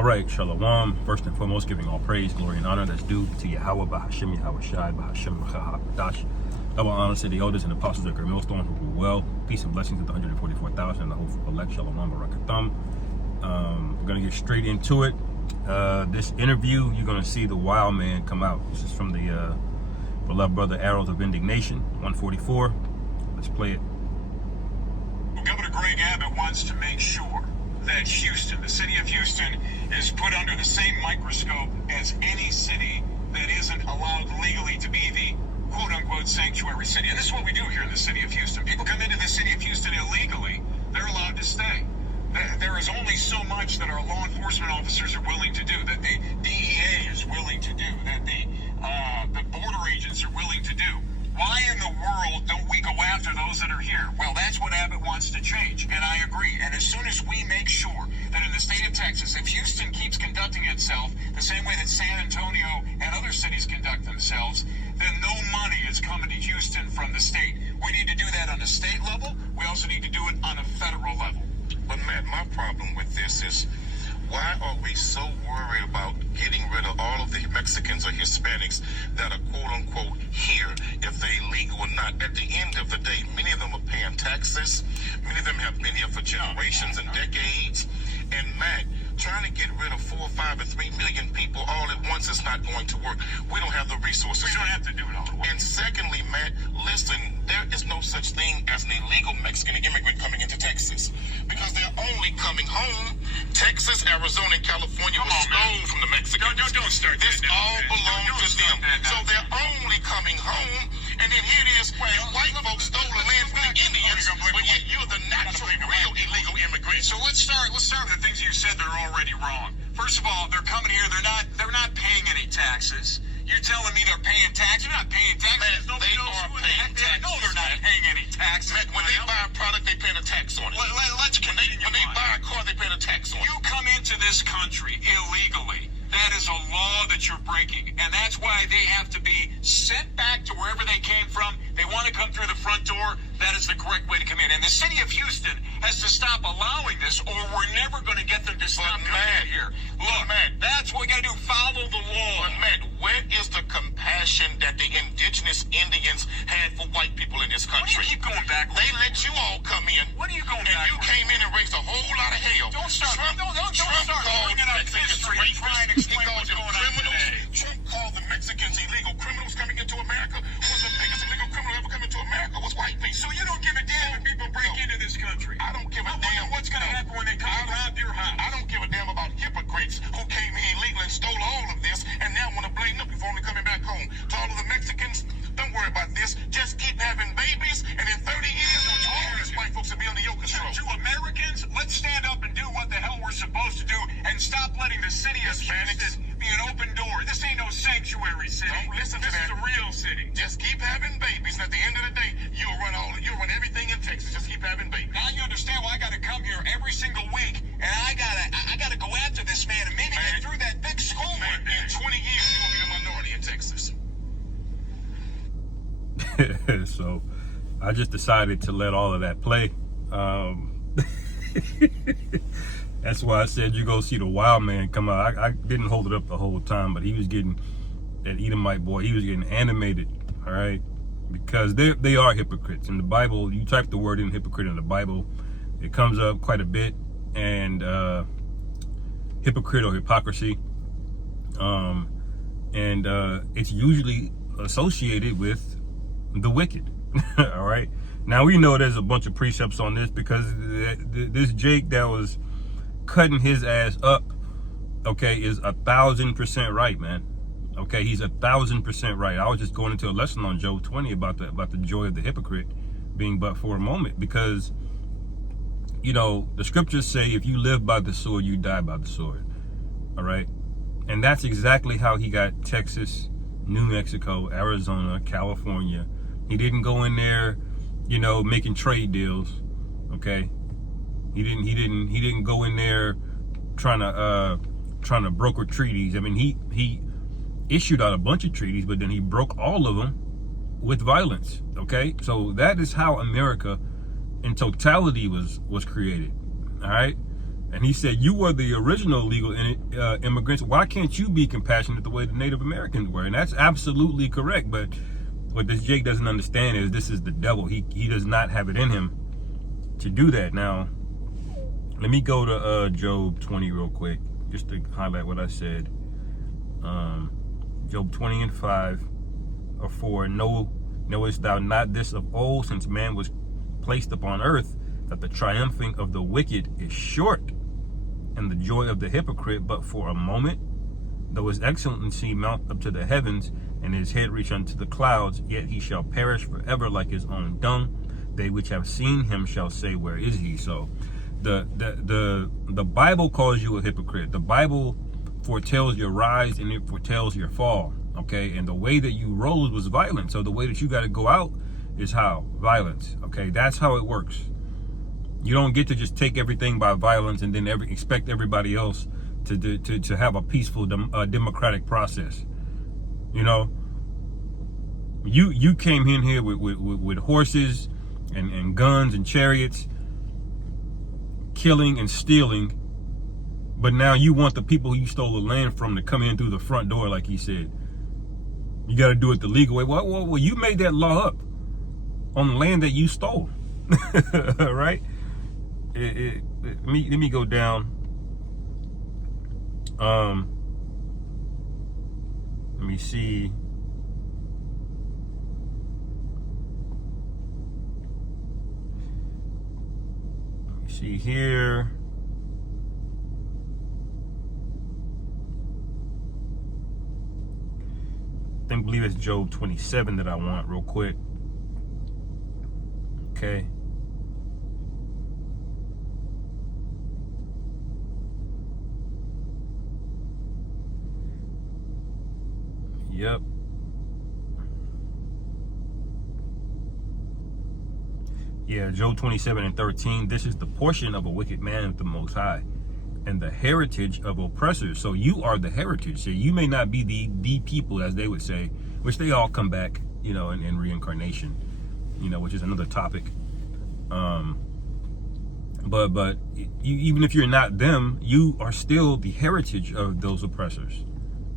All right, Shalom. First and foremost, giving all praise, glory, and honor that's due to Yahweh, Bahashim, Yahweh Shai, Bahashim, Chahadash. Double honor to the elders and apostles of the millstone who rule well. Peace and blessings to the 144,000 and the hopeful elect. Shalom, Barakatham. We're going to get straight into it. This interview, you're going to see the wild man come out. This is from the beloved brother Arrows of Indignation, 144. Let's play it. Governor Greg Abbott wants to make sure that Houston, the city of Houston, is put under the same microscope as any city that isn't allowed legally to be the quote-unquote sanctuary city. And this is what we do here in the city of Houston. People come into the city of Houston illegally. They're allowed to stay. There is only so much that our law enforcement officers are willing to do, that the DEA is willing to do, that the border agents are willing to do. Why in the world don't we go after those that are here? Well, that's what Abbott wants to change, and I agree. And as soon as we make sure that in the state of Texas, if Houston keeps conducting itself the same way that San Antonio and other cities conduct themselves, then no money is coming to Houston from the state. We need to do that on a state level. We also need to do it on a federal level. But Matt, my problem with this is, why are we so worried about getting rid of all of the Mexicans or Hispanics that are quote-unquote here, if they're legal or not? At the end of the day, many of them are paying taxes. Many of them have been here for generations and decades. And Matt, trying to get rid of 4, 5, or 3 million people all at once is not going to work. We don't have the resources. We don't have to do it all at once. And secondly, Matt, listen, there is no such thing as an illegal Mexican immigrant coming into Texas, because they're only coming home. Texas, Arizona, and California was stolen from the Mexicans. Don't start that. This all belongs to them. So they're only coming home, and then here it is, you white folks stole the land from the Indians, but yet you're the natural, real illegal immigrant. So let's start with the things you said that are already wrong. First of all, they're coming here, they're not paying any taxes. You're telling me they're paying taxes? They're not paying taxes. Man, they are paying taxes. No, they're not paying any taxes. Man, when they buy a product, they pay a tax on it. Let's continue. When they buy a car, they pay a tax on it. You come into this country illegally. That is a law that you're breaking, and that's why they have to be sent back to wherever they came from. They want to come through the front door. That is the correct way to come in. And the city of Houston has to stop allowing this, or we're never going to get them to stop coming in here. Look, that's what we got to do. Follow the law. But Matt, where is the compassion that the indigenous Indians had for white people in this country? What do you keep going backwards? They let you all come in. What are you going and backwards? You came in and raised a whole lot of hell. Don't start. Don't start bringing up history and trying to explain what's going on today. Trump called the Mexicans illegal criminals coming into America. Was the biggest illegal criminal ever come into America was white people. So you don't give a damn when people break into this country? I don't give a damn. What's going to happen when they come around your house? I don't give a damn about hypocrites who came here illegally and stole all of this and now want to blame them before only coming back home. To all of the Mexicans, don't worry about this. Just keep having babies, and in 30 years, all these white folks will be on the yoke control. To Americans, let's stand up and do what the hell we're supposed to do and stop letting the city of Houston be an open door. This ain't no sanctuary city. Don't listen to that. This is a real city. Just keep having babies, and at the end of the day, you'll run everything in Texas. Just keep having babies. Now you understand why I got to come here every single week, and I gotta go after this man and maybe get through that big school one day. In 20 years, you will be the minority in Texas. So I just decided to let all of that play. That's why I said you go see the wild man come out. I didn't hold it up the whole time, but he was getting, that Edomite boy, he was getting animated, all right? Because they are hypocrites. In the Bible, you type the word in hypocrite in the Bible, it comes up quite a bit. And hypocrite or hypocrisy. It's usually associated with the wicked, all right? Now, we know there's a bunch of precepts on this, because this Jake that was cutting his ass up, okay, is 1,000% right, man. Okay, he's 1,000% right. I was just going into a lesson on Job 20 about the joy of the hypocrite being but for a moment, because, you know, the scriptures say if you live by the sword, you die by the sword, all right? And that's exactly how he got Texas, New Mexico, Arizona, California. He didn't go in there, you know, making trade deals, okay? He didn't go in there trying to broker treaties. I mean, he issued out a bunch of treaties, but then he broke all of them with violence, okay? So that is how America in totality was created, all right? And he said, you were the original legal immigrants. Why can't you be compassionate the way the Native Americans were? And that's absolutely correct. But what this Jake doesn't understand is this is the devil. He does not have it in him to do that. Now, let me go to Job 20 real quick, just to highlight what I said. Job 20 and 5 or 4. Knowest thou not this of old, since man was placed upon earth, that the triumphing of the wicked is short, and the joy of the hypocrite but for a moment? Though his excellency mount up to the heavens, and his head reach unto the clouds, yet he shall perish forever like his own dung. They which have seen him shall say, where is he? So the Bible calls you a hypocrite. The Bible foretells your rise and it foretells your fall. Okay, and the way that you rose was violent. So the way that you got to go out is how? Violence. Okay, that's how it works. You don't get to just take everything by violence and then expect everybody else to have a peaceful democratic process. You know, you came in here with horses and guns and chariots, killing and stealing, but now you want the people who you stole the land from to come in through the front door, like he said. You got to do it the legal way. Well, you made that law up on the land that you stole, right? Let me go down. Let me see. Let me see here. I believe it's Job 27 that I want real quick. Okay. Yep. Yeah, Job 27 and 13. This is the portion of a wicked man of the Most High, and the heritage of oppressors. So you are the heritage. So you may not be the people, as they would say, which they all come back, you know, in reincarnation, you know, which is another topic. But even if you're not them, you are still the heritage of those oppressors.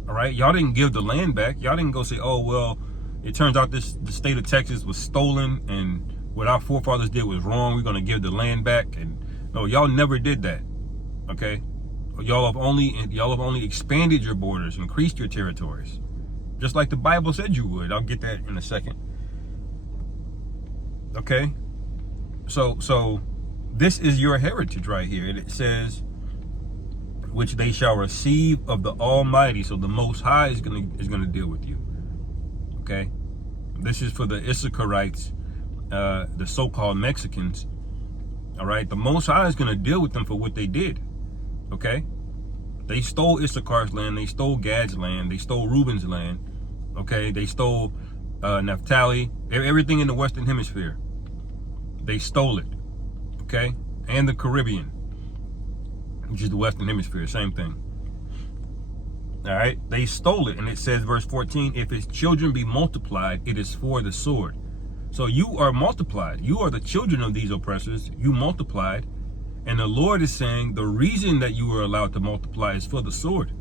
All right, y'all didn't give the land back. Y'all didn't go say, oh well, it turns out the state of Texas was stolen and what our forefathers did was wrong. We're gonna give the land back. And no, y'all never did that. Okay, y'all have only expanded your borders, increased your territories, just like the Bible said you would. I'll get that in a second. Okay, so this is your heritage right here, and it says, which they shall receive of the Almighty. So the Most High is gonna deal with you. Okay, this is for the Issacharites, the so-called Mexicans. All right, the Most High is gonna deal with them for what they did. Okay, they stole Issachar's land, they stole Gad's land, they stole Reuben's land. Okay, they stole Naphtali, everything in the Western Hemisphere. They stole it. Okay, and the Caribbean, which is the Western Hemisphere, same thing. All right, they stole it, and it says, verse 14, if his children be multiplied, it is for the sword. So you are multiplied. You are the children of these oppressors. You multiplied, and the Lord is saying the reason that you are allowed to multiply is for the sword.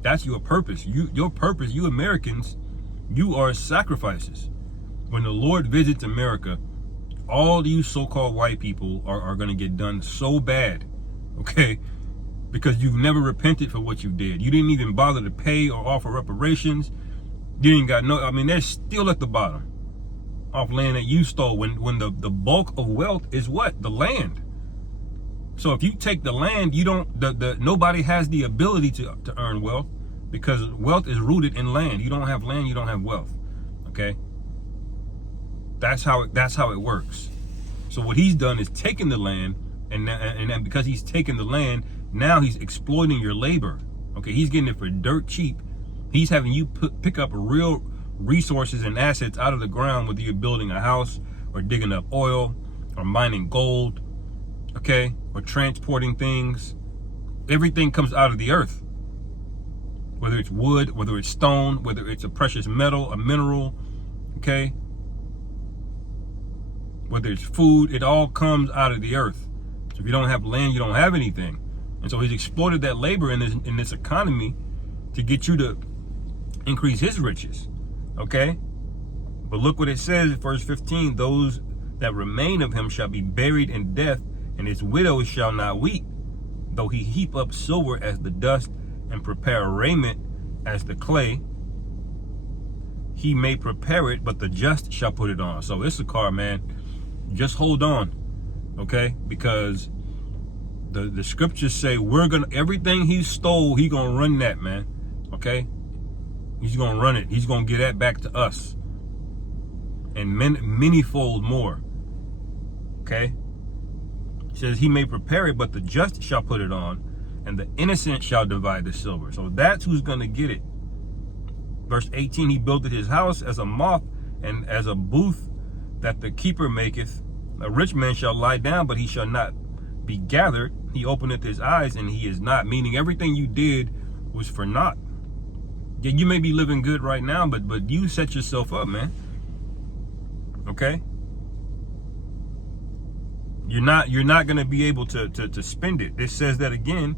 That's your purpose. Your purpose, you Americans, you are sacrifices. When the Lord visits America, all you so-called white people are going to get done so bad. Okay, because you've never repented for what you did. You didn't even bother to pay or offer reparations. You ain't got no, I mean, they're still at the bottom off land that you stole, when the bulk of wealth is what? The land. So if you take the land, you don't, nobody has the ability to earn wealth, because wealth is rooted in land. You don't have land, you don't have wealth. Okay, that's how it works. So what he's done is taken the land, and because he's taken the land, now he's exploiting your labor. Okay, he's getting it for dirt cheap. He's having you pick up real resources and assets out of the ground, whether you're building a house or digging up oil or mining gold, okay, or transporting things. Everything comes out of the earth, whether it's wood, whether it's stone, whether it's a precious metal, a mineral, okay, whether it's food, it all comes out of the earth. So if you don't have land, you don't have anything. And so he's exploited that labor in this economy to get you to increase his riches. Okay? But look what it says in verse 15. Those that remain of him shall be buried in death, and his widow shall not weep, though he heap up silver as the dust and prepare raiment as the clay. He may prepare it, but the just shall put it on. So Issachar, man, just hold on, okay? Because the scriptures say everything he stole, he gonna run that, man, okay? He's gonna run it. He's gonna get that back to us, and many-fold more, okay? It says he may prepare it, but the just shall put it on, and the innocent shall divide the silver. So that's who's gonna get it. Verse 18, he builded his house as a moth and as a booth that the keeper maketh. A rich man shall lie down, but he shall not be gathered. He openeth his eyes, and he is not. Meaning everything you did was for naught. Yeah, you may be living good right now, but you set yourself up, man. Okay? You're not gonna be able to spend it. It says that again,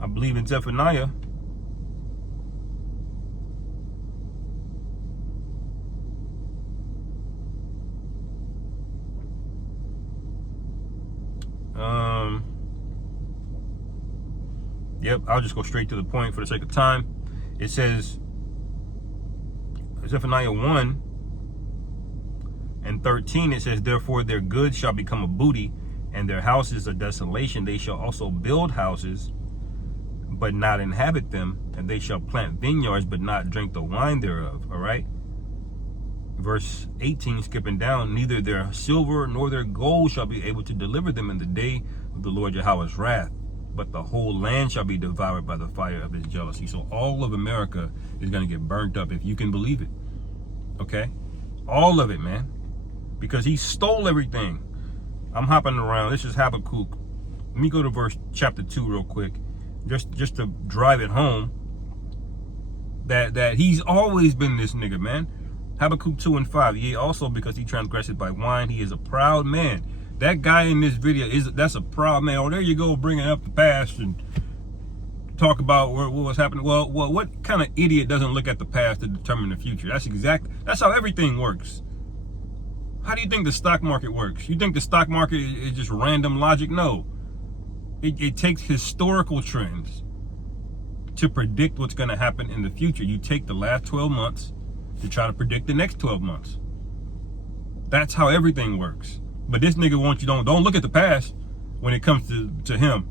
I believe in Zephaniah. Yep, I'll just go straight to the point for the sake of time. It says, Zephaniah 1:13, it says, therefore their goods shall become a booty, and their houses a desolation. They shall also build houses, but not inhabit them, and they shall plant vineyards, but not drink the wine thereof. All right? Verse 18, skipping down, neither their silver nor their gold shall be able to deliver them in the day of the Lord Yahweh's wrath, but the whole land shall be devoured by the fire of his jealousy. So all of America is going to get burnt up, if you can believe it. Okay? All of it, man. Because he stole everything. I'm hopping around. This is Habakkuk. Let me go to chapter 2 real quick. Just to drive it home. That he's always been this nigga, man. Habakkuk 2:5. Yea, also because he transgressed by wine, he is a proud man. That guy in this video, that's a proud man. Oh, there you go, bringing up the past and talk about what was happening. Well, what kind of idiot doesn't look at the past to determine the future? That's how everything works. How do you think the stock market works? You think the stock market is just random logic? No. It takes historical trends to predict what's going to happen in the future. You take the last 12 months to try to predict the next 12 months. That's how everything works. But this nigga wants you don't look at the past when it comes to him.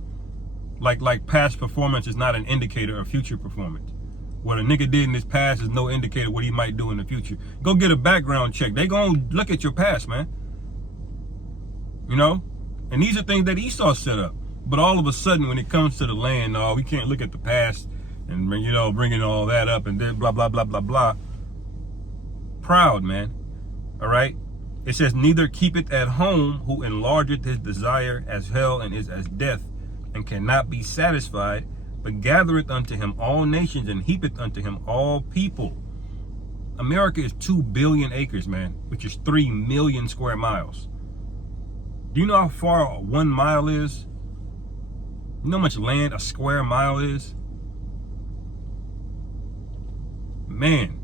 Like past performance is not an indicator of future performance. What a nigga did in his past is no indicator what he might do in the future. Go get a background check. They gonna look at your past, man. You know? And these are things that Esau set up. But all of a sudden, when it comes to the land, no, we can't look at the past and, bringing all that up and then blah, blah, blah, blah, blah. Proud, man. All right? It says, neither keepeth at home who enlargeth his desire as hell and is as death, and cannot be satisfied, but gathereth unto him all nations and heapeth unto him all people. America is 2 billion acres, man, which is 3 million square miles. Do you know how far 1 mile is? You know how much land a square mile is? Man,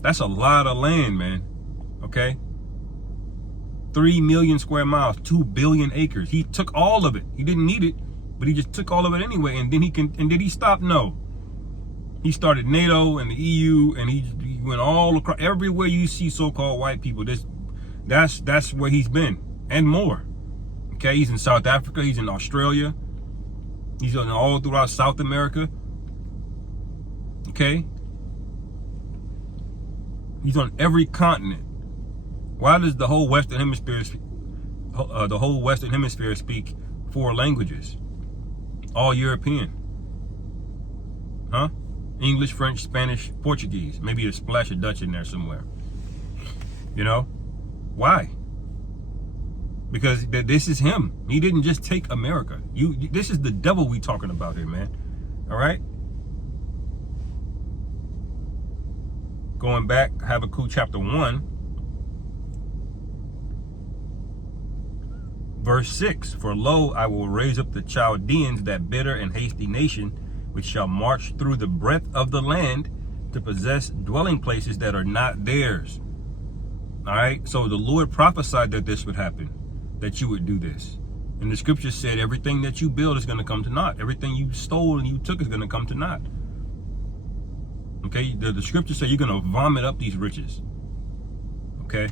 that's a lot of land, man. Okay? 3 million square miles, 2 billion acres. He took all of it. He didn't need it, but he just took all of it anyway. And then did he stop? No. He started NATO and the EU, and he went all across everywhere you see so-called white people. That's where he's been, and more. Okay, he's in South Africa, he's in Australia, he's all throughout South America. Okay, he's on every continent. Why does the whole Western Hemisphere speak 4 languages? All European. Huh? English, French, Spanish, Portuguese. Maybe a splash of Dutch in there somewhere. You know? Why? Because this is him. He didn't just take America. This is the devil we talking about here, man. All right? Going back, Habakkuk chapter 1. Verse 6, for lo, I will raise up the Chaldeans, that bitter and hasty nation, which shall march through the breadth of the land to possess dwelling places that are not theirs. All right, so the Lord prophesied that this would happen, that you would do this. And the scripture said everything that you build is going to come to naught. Everything you stole and you took is going to come to naught. Okay, the scripture said you're going to vomit up these riches. Okay,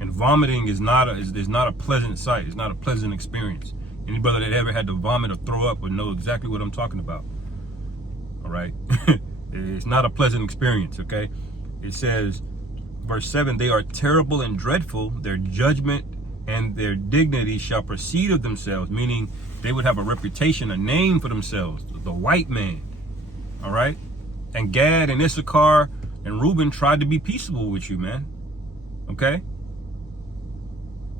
and vomiting is not a pleasant sight. It's not a pleasant experience. Any brother that ever had to vomit or throw up would know exactly what I'm talking about. All right, it's not a pleasant experience. Okay, it says, verse 7, they are terrible and dreadful. Their judgment and their dignity shall proceed of themselves, meaning they would have a reputation, a name for themselves, the white man. All right, and Gad and Issachar and Reuben tried to be peaceable with you, man. Okay,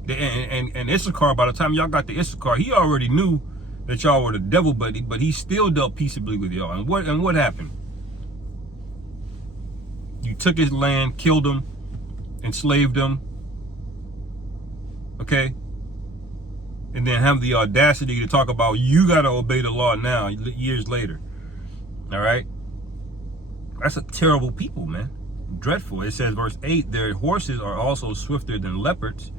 and Issachar, by the time y'all got to Issachar, he already knew that y'all were the devil, but he still dealt peaceably with y'all. And what happened? You took his land, killed him, enslaved him. Okay, and then have the audacity to talk about you got to obey the law now, years later. All right, that's a terrible people, man. Dreadful. It says, verse 8, their horses are also swifter than leopards,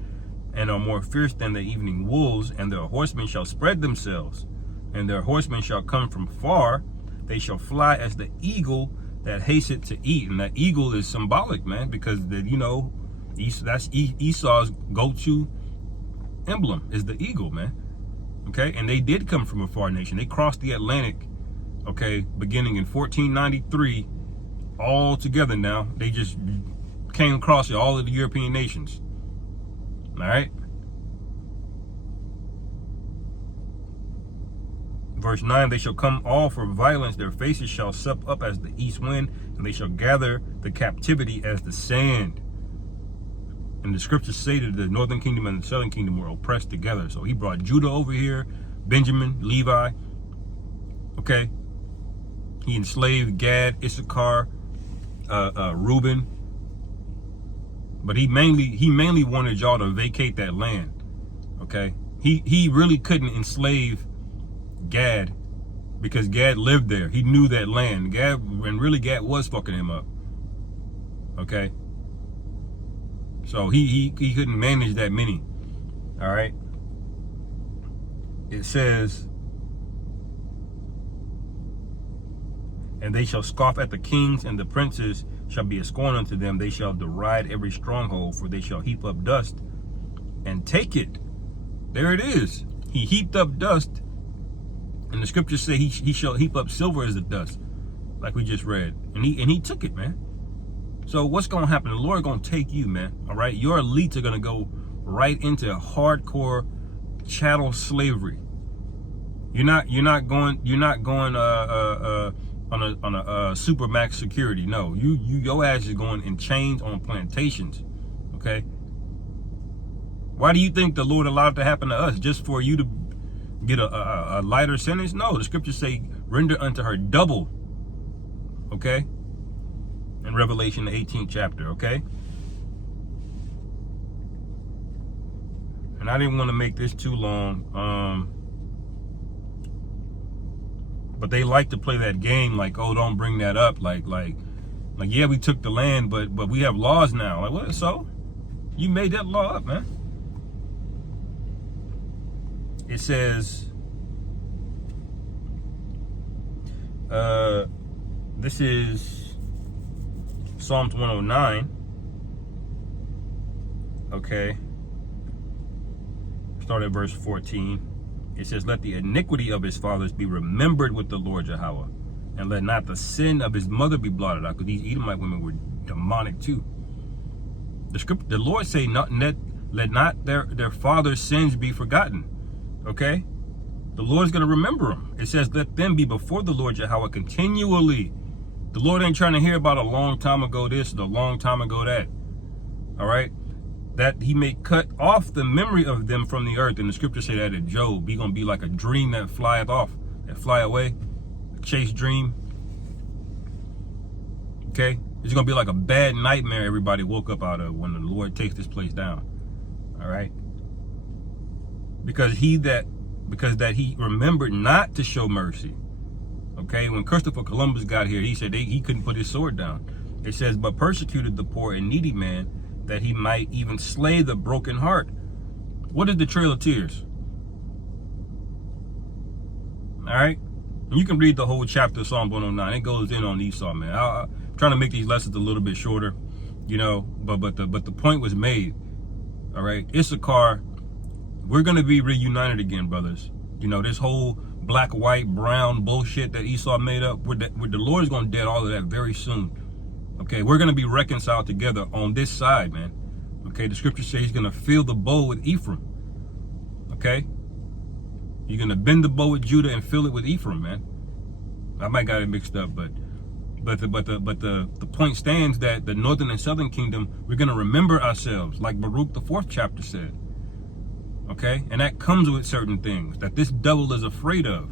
and are more fierce than the evening wolves, and their horsemen shall spread themselves, and their horsemen shall come from far. They shall fly as the eagle that hasteth to eat. And that eagle is symbolic, man, because that's Esau's go-to emblem is the eagle, man. Okay, and they did come from a far nation. They crossed the Atlantic, okay, beginning in 1493, all together. Now they just came across all of the European nations. All right, verse 9, they shall come all for violence, their faces shall sup up as the east wind, and they shall gather the captivity as the sand. And the scriptures say that the northern kingdom and the southern kingdom were oppressed together. So he brought Judah over here, Benjamin, Levi. Okay, he enslaved Gad, Issachar, Reuben. But he mainly wanted y'all to vacate that land. Okay, he really couldn't enslave Gad because Gad lived there. He knew that land. Gad was fucking him up. Okay, so he couldn't manage that many. All right, it says, and they shall scoff at the kings, and the princes shall be a scorn unto them. They shall deride every stronghold, for they shall heap up dust and take it. There it is. He heaped up dust. And the scriptures say he shall heap up silver as the dust, like we just read. And he took it, man. So what's going to happen? The Lord going to take you, man. All right, your elites are going to go right into hardcore chattel slavery. You're not going on a supermax security. No, your ass is going in chains on plantations. Okay. Why do you think the Lord allowed it to happen to us? Just for you to get a lighter sentence? No, the scriptures say render unto her double. Okay, in Revelation the 18th chapter. Okay, and I didn't want to make this too long. But they like to play that game, like, oh, don't bring that up. Like, yeah, we took the land, but we have laws now. Like, what? So you made that law up, man. It says, this is Psalms 109. Okay. Start at verse 14. It says, let the iniquity of his fathers be remembered with the Lord Yahweh, and let not the sin of his mother be blotted out, because these Edomite women were demonic too. The Lord say, let not their father's sins be forgotten. Okay, the Lord's going to remember them. It says, let them be before the Lord Yahweh continually. The Lord ain't trying to hear about a long time ago this, a long time ago that. All right, that he may cut off the memory of them from the earth. And the scripture say that in Job, he gonna be like a dream that flieth off, that fly away, a chase dream. Okay, it's gonna be like a bad nightmare everybody woke up out of when the Lord takes this place down. All right, because that he remembered not to show mercy. Okay, when Christopher Columbus got here, he said he couldn't put his sword down. It says, but persecuted the poor and needy man, that he might even slay the broken heart. What is the Trail of Tears? All right, and you can read the whole chapter of Psalm 109. It goes in on Esau, man. I'm trying to make these lessons a little bit shorter, you know, but the point was made. All right, Issachar, we're gonna be reunited again, brothers. You know, this whole black, white, brown bullshit that Esau made up, the Lord is gonna dead all of that very soon. Okay, we're gonna be reconciled together on this side, man. Okay, the scripture says he's gonna fill the bow with Ephraim. Okay, you're gonna bend the bow with Judah and fill it with Ephraim, man. I might got it mixed up, but the point stands that the northern and southern kingdom, we're gonna remember ourselves, like Baruch the 4th chapter said. Okay, and that comes with certain things that this devil is afraid of.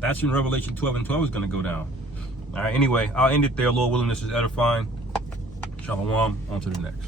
That's in Revelation 12 and 12 is gonna go down. All right, anyway, I'll end it there. Lord willing, this is edifying. Shalom, on to the next.